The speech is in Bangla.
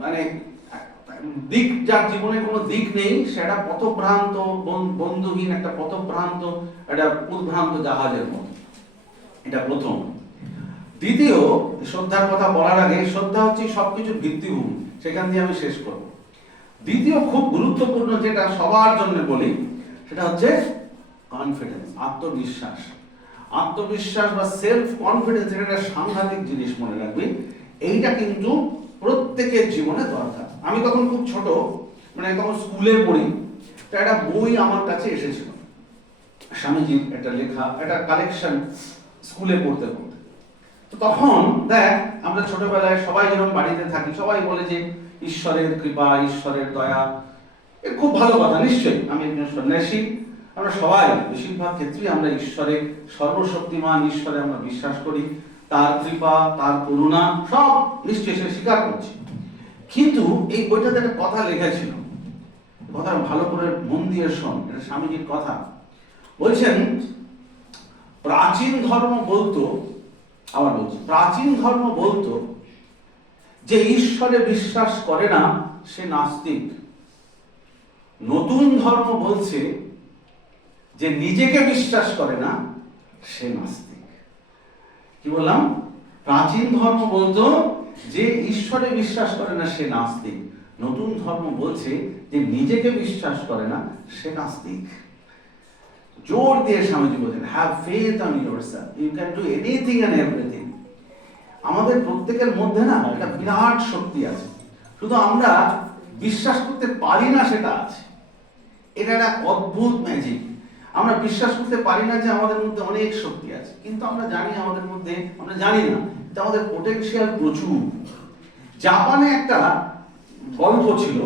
মানে দিক, যার জীবনে কোনো দিক নেই, সেটা পথভ্রান্ত, বন্ধুহীন একটা পথভ্রান্ত, একটা উদ্ভ্রান্ত জাহাজের মতো। এটা প্রথম। দ্বিতীয়, শ্রদ্ধার কথা বলার আগে, শ্রদ্ধা হচ্ছে সবকিছুর ভিত্তিভূমি, সেখান দিয়ে আমি শেষ করব। দ্বিতীয় খুব গুরুত্বপূর্ণ যেটা সবার জন্য বলি, সেটা হচ্ছে কনফিডেন্স, আত্মবিশ্বাস। আত্মবিশ্বাস বা সেলফ কনফিডেন্স, এটা একটা সাংঘাতিক জিনিস, মনে রাখবে। এইটা কিন্তু প্রত্যেকের জীবনে দরকার। আমি তখন খুব ছোট, মানে তখন স্কুলে পড়ি, তো একটা বই আমার কাছে এসেছিল, স্বামীজির একটা লেখা, একটা কালেকশন, স্কুলে পড়তে পড়তে। তো তখন দেখ, আমরা ছোটবেলায় সবাই যখন বাড়িতে থাকি, সবাই বলে যে ঈশ্বরের কৃপা, ঈশ্বরের দয়া, এ খুব ভালো কথা, নিশ্চয়ই। আমি একজন সন্ন্যাসী, আমরা সবাই বেশিরভাগ ক্ষেত্রেই আমরা ঈশ্বরের, সর্বশক্তিমান ঈশ্বরে আমরা বিশ্বাস করি, তার কৃপা, তার করুণা সব নিশ্চয়ই সে স্বীকার করছি। কিন্তু এই বইটাতে একটা কথা লেখা ছিল, কথা ভালো করে মন দিয়ে শোন, এটা স্বামীজির কথা। বলছেন, প্রাচীন ধর্ম বলতো, আবার বলছি, প্রাচীন ধর্ম বলতো যে ঈশ্বরে বিশ্বাস করে না সে নাস্তিক। নতুন ধর্ম বলছে যে নিজেকে বিশ্বাস করে না সে নাস্তিক। কি বললাম? প্রাচীন ধর্ম বলতো যে ঈশ্বরে বিশ্বাস করে না সে নাস্তিক। নতুন ধর্ম বলছে যে নিজেকে বিশ্বাস করে না সে নাস্তিক। জোর দিয়ে স্বামীজি বলছেন, have faith on yourself, you can do anything and everything. আমাদের প্রত্যেকের মধ্যে না একটা বিরাট শক্তি আছে, শুধু আমরা বিশ্বাস করতে পারি না, সেটা আছে। এটা একটা অদ্ভুত ম্যাজিক। আমরা বিশ্বাস করতে পারি না যে আমাদের মধ্যে অনেক শক্তি আছে, কিন্তু আমরা জানি আমাদের মধ্যে, আমরা জানি না যে আমাদের পোটেনশিয়াল প্রচুর। জাপানে একটা গল্প ছিল।